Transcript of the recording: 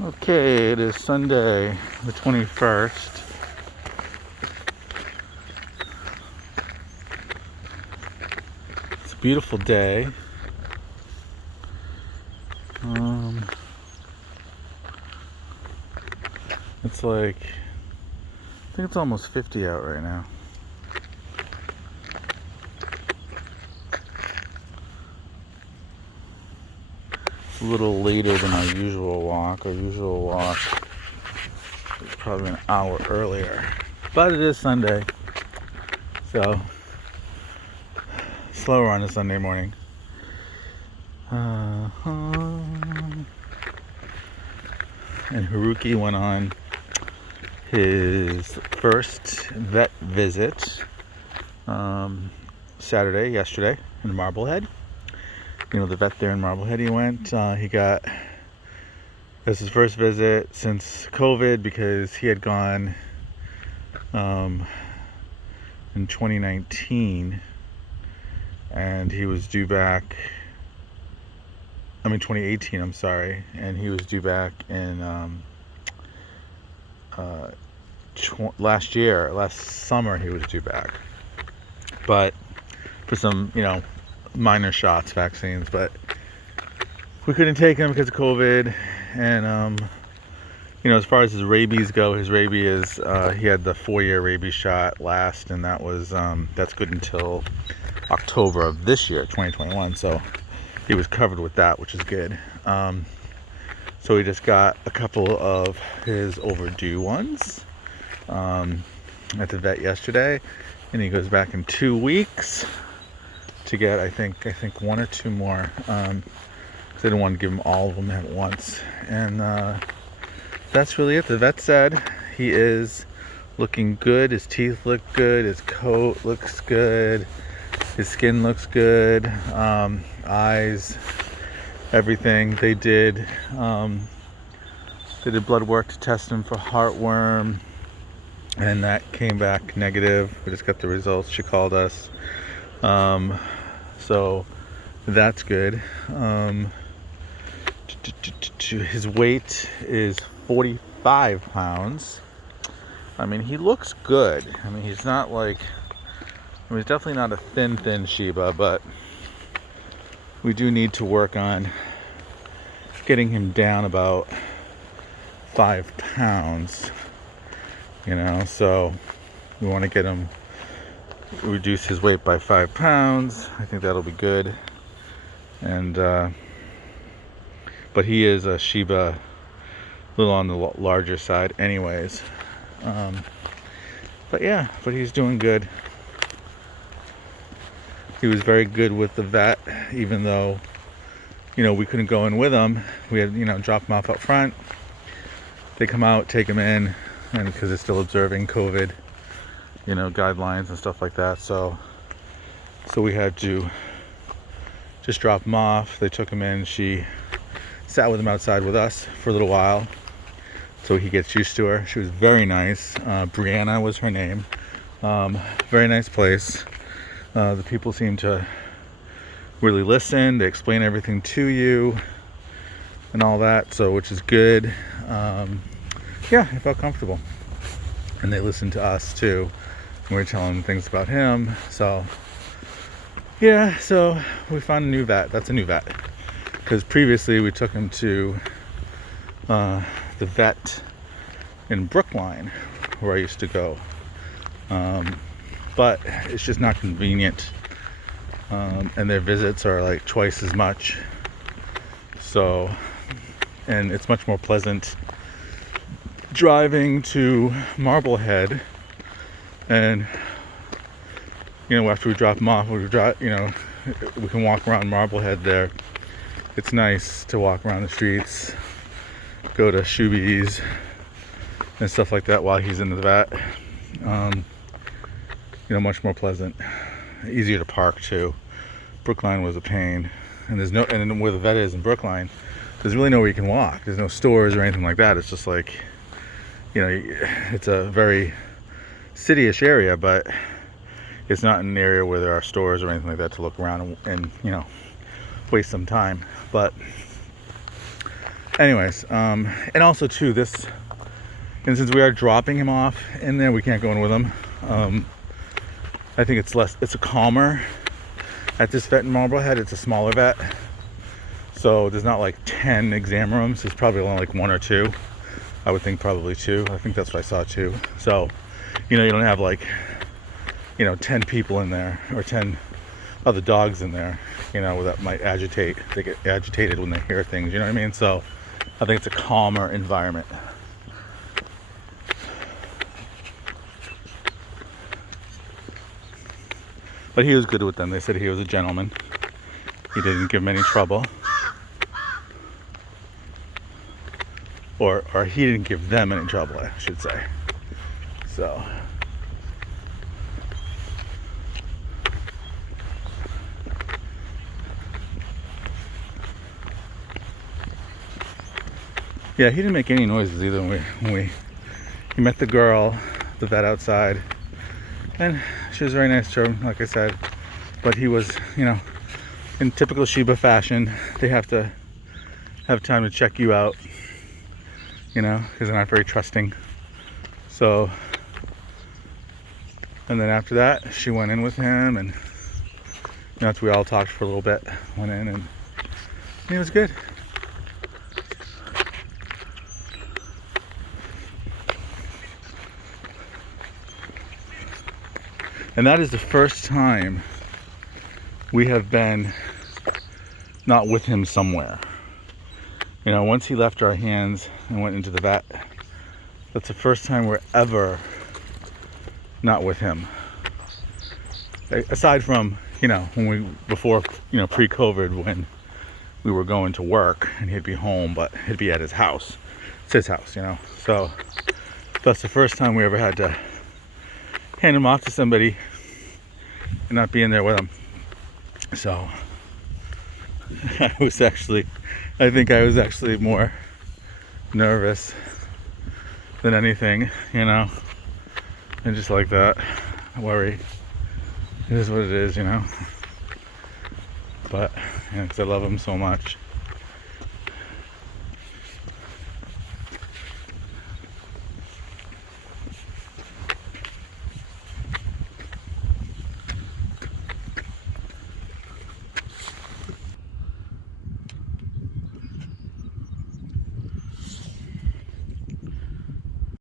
Okay, it is Sunday, the 21st. It's a beautiful day. Um, it's like, I think it's almost 50 out right now. It's a little later than our usual walk. Our usual walk is probably an hour earlier. But it is Sunday, so slower on a Sunday morning. And Haruki went on his first vet visit yesterday in Marblehead. You know, the vet there in Marblehead he went. This is his first visit since COVID because he had gone in 2019 and he was due back. 2018, I'm sorry, and he was due back in last summer he was due back, but for some, minor shots, vaccines, but we couldn't take him because of COVID. And as far as his rabies go, his rabies is he had the 4-year rabies shot last, and that's good until October of this year, 2021. So he was covered with that, which is good. So he just got a couple of his overdue ones at the vet yesterday, and he goes back in 2 weeks to get I think 1 or 2 more. They didn't want to give him all of them at once, and that's really it. The vet said he is looking good. His teeth look good. His coat looks good. His skin looks good. Eyes, everything. They did blood work to test him for heartworm, and that came back negative. We just got the results. She called us. So that's good. His weight is 45 pounds. He looks good. He's not like, he's definitely not a thin Shiba, but we do need to work on getting him down about 5 pounds, so we want to get him, reduce his weight by 5 pounds. I think that'll be good. And but he is a Shiba, a little on the larger side anyways. But he's doing good. He was very good with the vet, even though, we couldn't go in with him. We had, drop him off out front. They come out, take him in, and because they're still observing COVID, guidelines and stuff like that. So we had to just drop him off. They took him in. She sat with him outside with us for a little while, so he gets used to her. She was very nice. Brianna was her name. Very nice place. The people seem to really listen. They explain everything to you and all that, so which is good. I felt comfortable, and they listened to us too. We were telling them things about him. So we found a new vet. That's a new vet, because previously we took him to the vet in Brookline, where I used to go, but it's just not convenient, and their visits are like twice as much. So, and it's much more pleasant driving to Marblehead, and after we drop them off, we can walk around Marblehead there. It's nice to walk around the streets, go to Shuby's and stuff like that while he's in the vet. Much more pleasant, easier to park too. Brookline was a pain, and and where the vet is in Brookline, there's really nowhere you can walk. There's no stores or anything like that. It's just like, it's a very city-ish area, but it's not an area where there are stores or anything like that to look around and waste some time. But Anyways, and also too, this, and since we are dropping him off in there, we can't go in with him. I think it's a calmer at this vet in Marblehead. It's a smaller vet, so there's not like 10 exam rooms. There's probably only like 1 or 2. I would think probably 2. I think that's what I saw, 2. So, you don't have like, 10 people in there or 10 other dogs in there, that might agitate. They get agitated when they hear things, you know what I mean? So I think it's a calmer environment. But he was good with them. They said he was a gentleman. He didn't give them any trouble. Or he didn't give them any trouble, I should say. So. Yeah, he didn't make any noises either when he met the girl, the vet outside. And she was very nice to him, like I said. But he was, in typical Shiba fashion, they have to have time to check you out, because they're not very trusting. So, and then after that, she went in with him, and after we all talked for a little bit, went in, and it was good. And that is the first time we have been not with him somewhere. Once he left our hands and went into the vet, that's the first time we're ever not with him. Aside from, before, pre-COVID, when we were going to work and he'd be home, but he'd be at his house. It's his house, So that's the first time we ever had to hand him off to somebody and not be in there with him. So I think I was actually more nervous than anything, and just like that, worry. It is what it is, but because I love him so much.